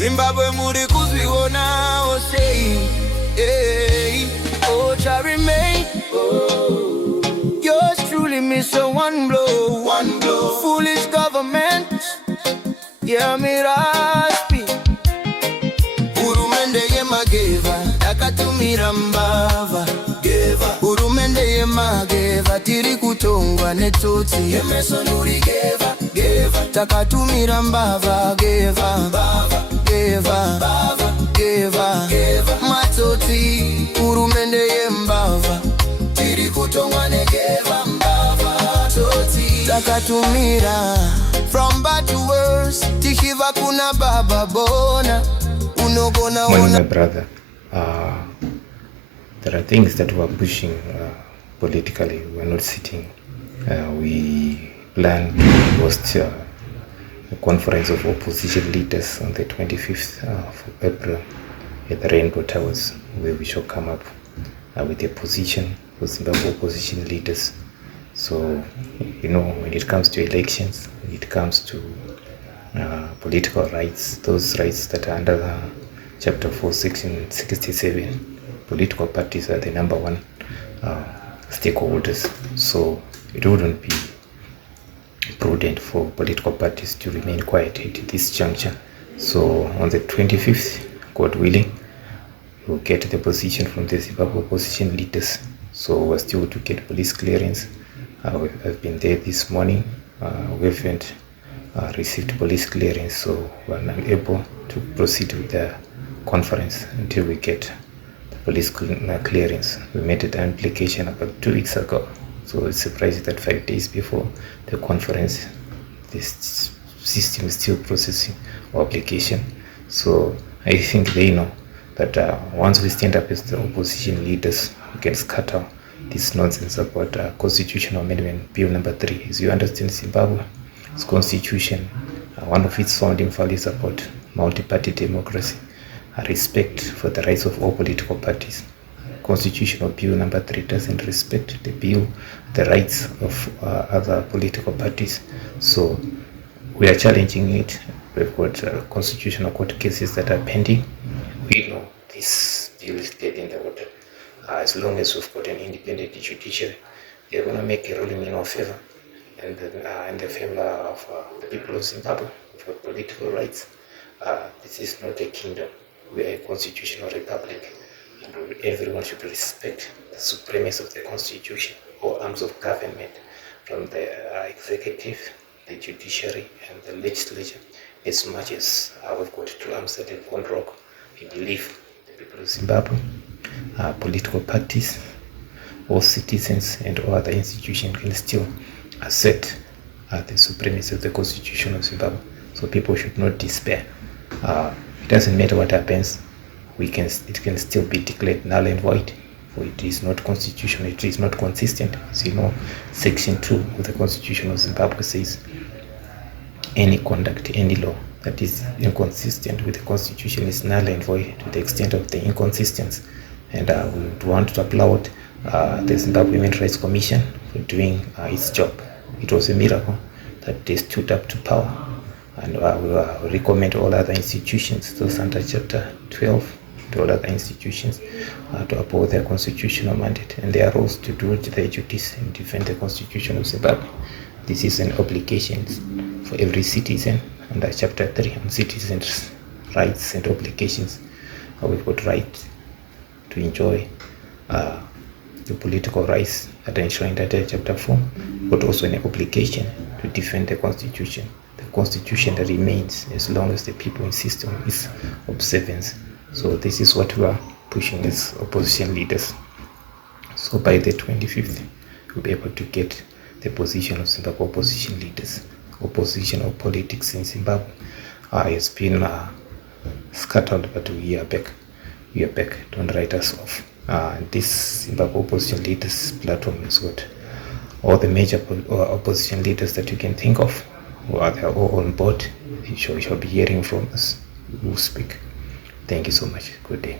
Zimbabwe muri kuzviona sei? Hey, oh, shall remain. Oh, yours truly miss a one blow. Foolish government, yeah, me raspi. Urumende yemageva, akatumira mbava. Urumende yemageva, tiri kutongwa netoti. Emerson uri geva, takatumira mbava, geva. Matoti, urumende yembava, tiri kutongwa negeva mbava. Toti, takatumira. From bad to worse, tishiva kuna baba bona. Well, my brother, there are things that we are pushing politically. We are not sitting. We plan to host a conference of opposition leaders on the 25th of April at the Rainbow Towers, where we shall come up with a position for Zimbabwe opposition leaders. So, when it comes to elections, when it comes to political rights, those rights that are under Chapter 4, Section 67, political parties are the number one stakeholders. So it wouldn't be prudent for political parties to remain quiet at this juncture. So on the 25th, God willing, we'll get the position from the Zimbabwe opposition leaders. So we're still to get police clearance. I've been there this morning. We haven't received police clearance, so we're unable to proceed with the conference until we get the police clearance. We made an application about 2 weeks ago, so it's surprising that 5 days before the conference, this system is still processing our application. So I think they know that once we stand up as the opposition leaders, we can scatter this nonsense about constitutional amendment bill number 3. As you understand, Zimbabwe's constitution, one of its founding values about multi-party democracy, respect for the rights of all political parties. Constitutional bill number 3 doesn't respect the rights of other political parties. So we are challenging it. We've got constitutional court cases that are pending. We know this bill is dead in the water. As long as we've got an independent judiciary, they're going to make a ruling in our favor and in the favor of the people of Zimbabwe for political rights. This is not a kingdom. We are a constitutional republic, and everyone should respect the supremacy of the constitution, all arms of government, from the executive, the judiciary, and the legislature. As much as we've got 2 arms that have one rock, we believe the people of Zimbabwe, political parties, all citizens, and all other institutions can still assert the supremacy of the constitution of Zimbabwe. So people should not despair. It doesn't matter what happens, it can still be declared null and void, for it is not constitutional, it is not consistent. As you know, Section 2 of the Constitution of Zimbabwe says any conduct, any law that is inconsistent with the Constitution is null and void to the extent of the inconsistency. And we would want to applaud the Zimbabwe Human Rights Commission for doing its job. It was a miracle that they stood up to power. And we recommend all other institutions, those under Chapter 12, to all other institutions, to uphold their constitutional mandate and their roles to do their duties and defend the Constitution of Zimbabwe. This is an obligation for every citizen under Chapter 3 on citizens' rights and obligations. We've got right to enjoy the political rights that are enshrined under Chapter 4, but also an obligation to defend the Constitution. The Constitution that remains as long as the people insist on its observance. So this is what we are pushing as opposition leaders. So by the 25th, we'll be able to get the position of Zimbabwe opposition leaders. Opposition of politics in Zimbabwe has been scattered, but we are back. We are back. Don't write us off. This Zimbabwe opposition leaders platform has got all the major opposition leaders that you can think of. They are all on board. You shall be hearing from us. We will speak. Thank you so much. Good day.